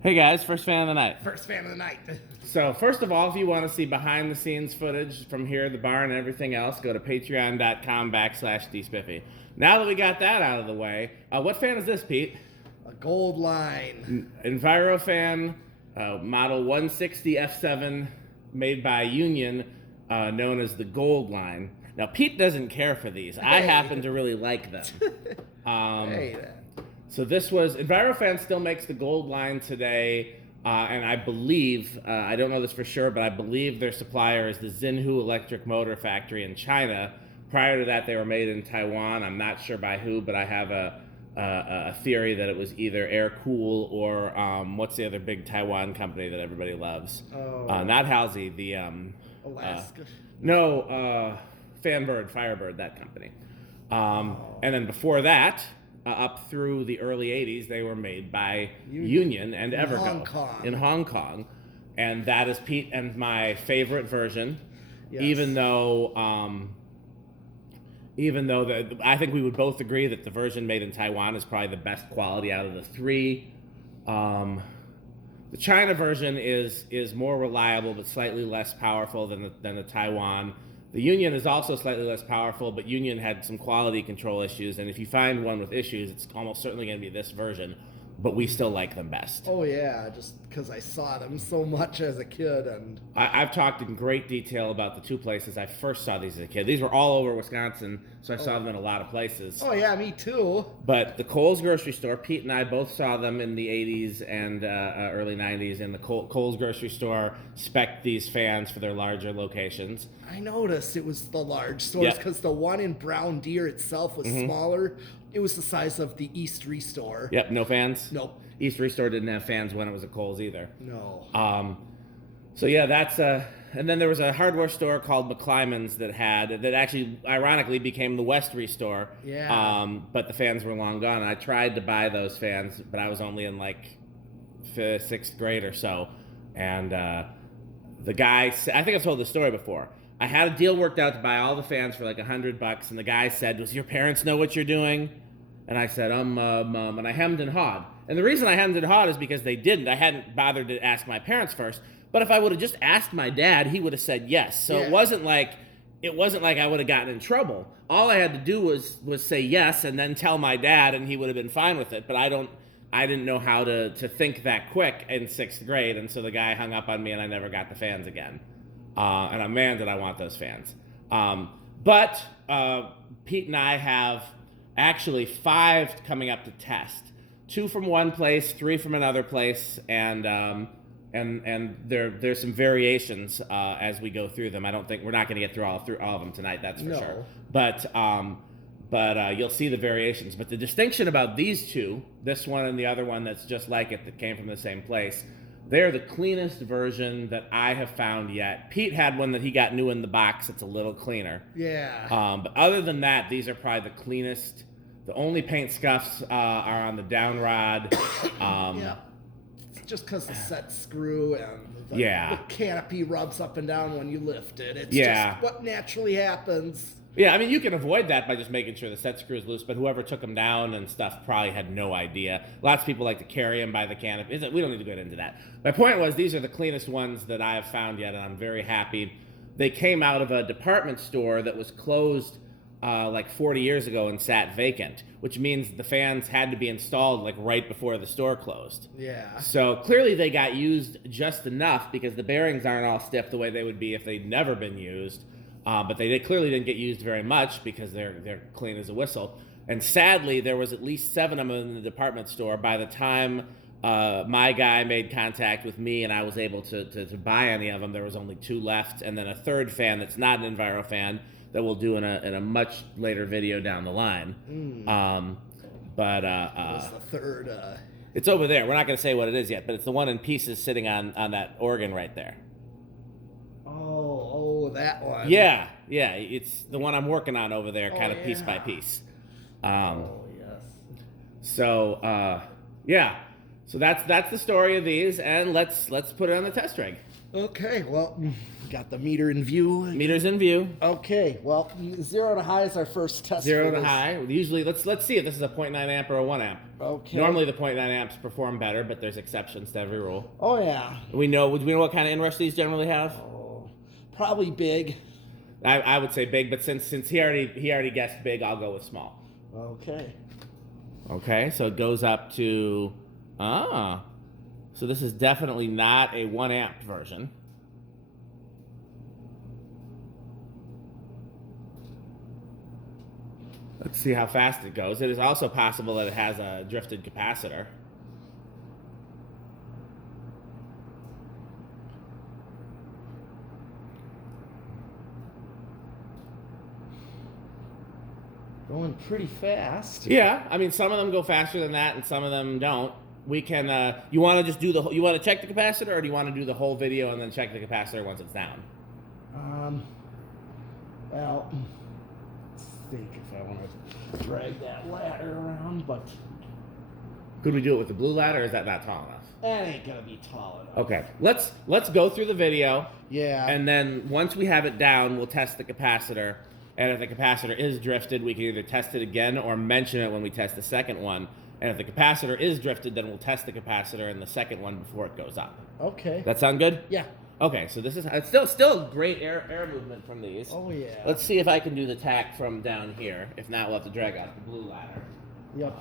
Hey guys, first fan of the night. First fan of the night. So first of all, if you want to see behind the scenes footage from here, the barn, and everything else, go to patreon.com/dspiffy. Now that we got that out of the way, what fan is this, Pete? A gold line. Envirofan, model 160F-7, made by Union, known as the Gold Line. Now, Pete doesn't care for these. I happen to really like them. So this was, Envirofan still makes the Gold Line today, and I believe, I don't know this for sure, but I believe their supplier is the Xinhu Electric Motor Factory in China. Prior to that, they were made in Taiwan. I'm not sure by who, but I have a theory that it was either Air Cool or what's the other big Taiwan company that everybody loves? Not Halsey, the Alaska. Firebird, that company. And then before that, up through the early 80s, they were made by Union and Evergo in Hong Kong. And that is Pete and my favorite version, yes. even though I think we would both agree that the version made in Taiwan is probably the best quality out of the three. The China version is more reliable but slightly less powerful than the Taiwan. The Union is also slightly less powerful, but Union had some quality control issues, and if you find one with issues, it's almost certainly going to be this version, but we still like them best. Oh yeah, just because I saw them so much as a kid. And I've talked in great detail about the two places I first saw these as a kid. These were all over Wisconsin, so I saw them in a lot of places. Oh yeah, me too. But the Kohl's grocery store, Pete and I both saw them in the 80s and early 90s, and the Kohl's grocery store spec'd these fans for their larger locations. I noticed it was the large stores because the one in Brown Deer itself was smaller. It was the size of the East Restore. Yep, no fans? Nope. East Restore didn't have fans when it was a Kohl's either. No. So yeah, that's and then there was a hardware store called McClymonds that actually ironically became the West Restore. Yeah. But the fans were long gone. I tried to buy those fans, but I was only in like sixth grade or so. And the guy, I think I've told this story before. I had a deal worked out to buy all the fans for like $100, and the guy said, "Does your parents know what you're doing?" And I said, and I hemmed and hawed. And the reason I hemmed and hawed is because they didn't. I hadn't bothered to ask my parents first. But if I would have just asked my dad, he would have said yes. So it wasn't like I would have gotten in trouble. All I had to do was say yes and then tell my dad, and he would have been fine with it. But I didn't know how to think that quick in sixth grade, and so the guy hung up on me, and I never got the fans again. And man, did I want those fans. But Pete and I have actually 5 coming up to test. 2 from one place, 3 from another place, and there's some variations as we go through them. I don't think we're not going to get through all of them tonight. That's for sure. But you'll see the variations. But the distinction about these two, this one and the other one that's just like it that came from the same place, they're the cleanest version that I have found yet. Pete had one that he got new in the box. It's a little cleaner. Yeah. But other than that, these are probably the cleanest. The only paint scuffs are on the down rod. Yeah. It's just because the set screw and the canopy rubs up and down when you lift it. It's just what naturally happens. Yeah, I mean, you can avoid that by just making sure the set screw is loose, but whoever took them down and stuff probably had no idea. Lots of people like to carry them by the canopy. We don't need to go into that. My point was, these are the cleanest ones that I have found yet, and I'm very happy. They came out of a department store that was closed like 40 years ago and sat vacant, which means the fans had to be installed like right before the store closed. Yeah. So clearly they got used just enough because the bearings aren't all stiff the way they would be if they'd never been used. But they clearly didn't get used very much because they're clean as a whistle. And sadly, there was at least 7 of them in the department store. By the time my guy made contact with me and I was able to buy any of them, there was only 2 left. And then a third fan that's not an Envirofan that we'll do in a much later video down the line. What's the third? It's over there. We're not going to say what it is yet, but it's the one in pieces sitting on that organ right there. Oh, that one. Yeah, it's the one I'm working on over there, kind of piece by piece. Yes. So, so that's the story of these, and let's put it on the test rig. Okay, well, got the meter in view. Meter's in view. Okay, well, 0 to high is our first test. 0 to high. Usually, let's see if this is a 0.9 amp or a 1 amp. Okay. Normally, the 0.9 amps perform better, but there's exceptions to every rule. Oh yeah. We know what kind of inrush these generally have. Oh, probably big. I would say big, but since he already guessed big, I'll go with small. Okay. Okay, so it goes up to so this is definitely not a 1 amp version. Let's see how fast it goes. It is also possible that it has a drifted capacitor. Going pretty fast. Yeah, I mean, some of them go faster than that, and some of them don't. We can. You want to just do you want to check the capacitor, or do you want to do the whole video and then check the capacitor once it's down? Well, let's think if I want to drag that ladder around, but Could we do it with the blue ladder, or is that not tall enough? that ain't gonna be tall enough. Okay, let's go through the video. Yeah. And then once we have it down, we'll test the capacitor. And if the capacitor is drifted, we can either test it again or mention it when we test the second one. And if the capacitor is drifted, then we'll test the capacitor in the second one before it goes up. Okay. That sound good? Yeah. Okay, so this is it's still great air movement from these. Oh yeah. Let's see if I can do the tack from down here. If not, we'll have to drag out the blue ladder. Yep.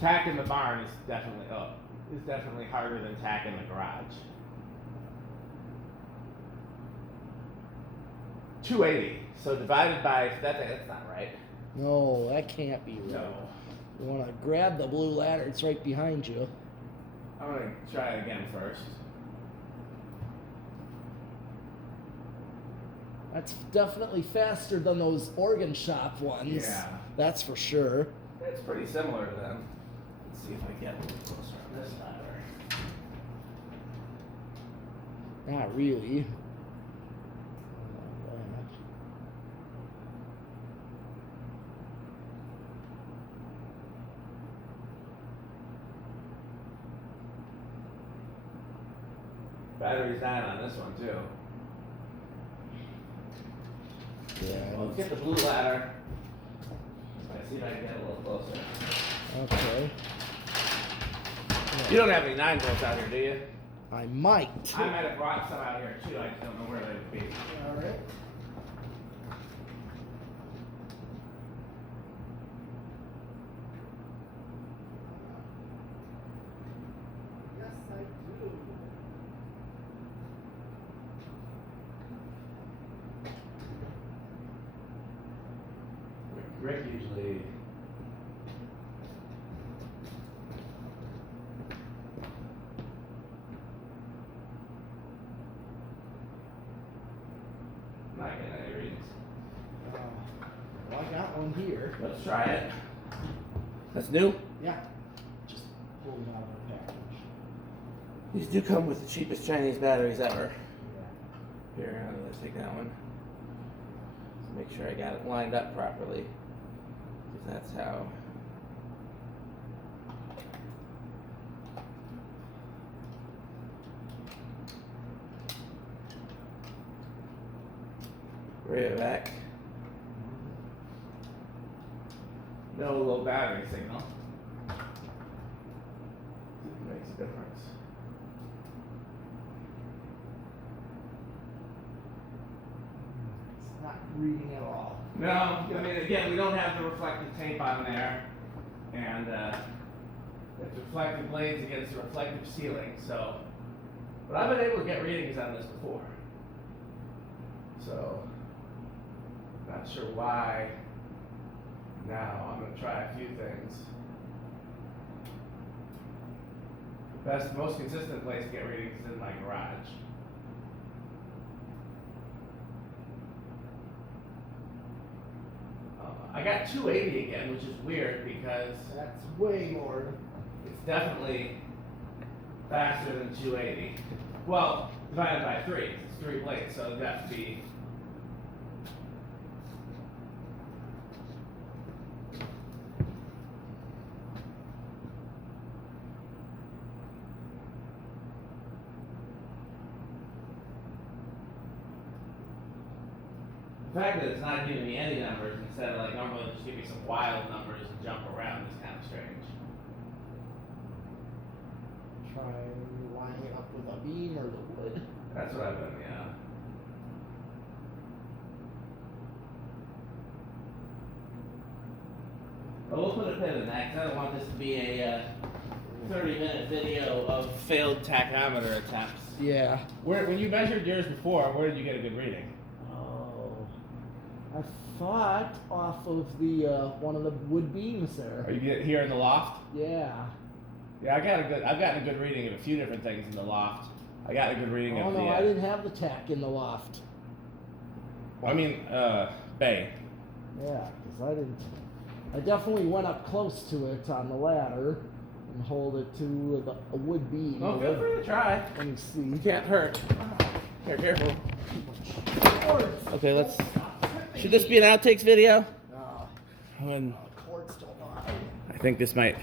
Tack in the barn is definitely harder than tack in the garage. 280. So divided by that's not right. No, that can't be right. No. You want to grab the blue ladder. It's right behind you. I'm gonna try it again first. That's definitely faster than those organ shop ones. Yeah. That's for sure. It's pretty similar to them. Let's see if I get a little closer on this ladder. Not really. Battery's dying on this one too. Yeah. Well, let's get the blue ladder. Let's see if I can get a little closer. Okay. You don't have any 9 volts out here, do you? I might. I might have brought some out here too. I just don't know where they would be. All right. Yes, I do. Rick usually. Not getting any readings. Well, I got one here. Let's try it. That's new? Yeah. Just pull it out of the package. These do come with the cheapest Chinese batteries ever. Here, let's take that one. Let's make sure I got it lined up properly. Because that's how. Right back. No low battery signal. It makes a difference. It's not reading at all. No, I mean, again, we don't have the reflective tape on there, and it's reflective blades against the reflective ceiling, so. But I've been able to get readings on this before. So, not sure why. Now, I'm going to try a few things. The most consistent place to get readings is in my garage. I got 280 again, which is weird because That's way more. it's definitely faster than 280. Well, divided by 3. It's 3 blades, so it'd have to be. The fact that it's not giving me any numbers instead of like normally just give me some wild numbers and jump around is kind of strange. Try lining it up with a beam or the wood. That's what I've done, yeah. But we'll put a pin in that because I don't want this to be a 30-minute video of failed tachometer attempts. Yeah. When you measured yours before, where did you get a good reading? Oh, I thought off of the one of the wood beams there. Are you here in the loft? Yeah. Yeah, I've gotten a good reading of a few different things in the loft. I got a good reading of the. Oh no, I didn't have the tack in the loft. I mean, bay. Yeah, because I didn't. I definitely went up close to it on the ladder and hold it to a wood beam. Oh, feel free to try. Let me see. You can't hurt. Here, careful. Okay, let's. Should this be an outtakes video? Cord still on. I think this might.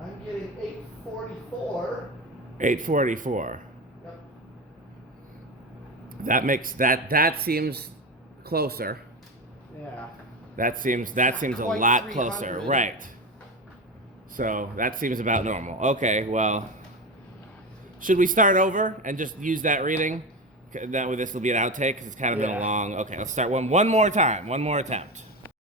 I'm getting 844. 844. Yep. That seems closer. Yeah. That seems a quite lot closer, 300. right? So that seems about normal. Okay, well, should we start over and just use that reading? That way, this will be an outtake because it's kind of been a long. Okay, let's start one more time, one more attempt.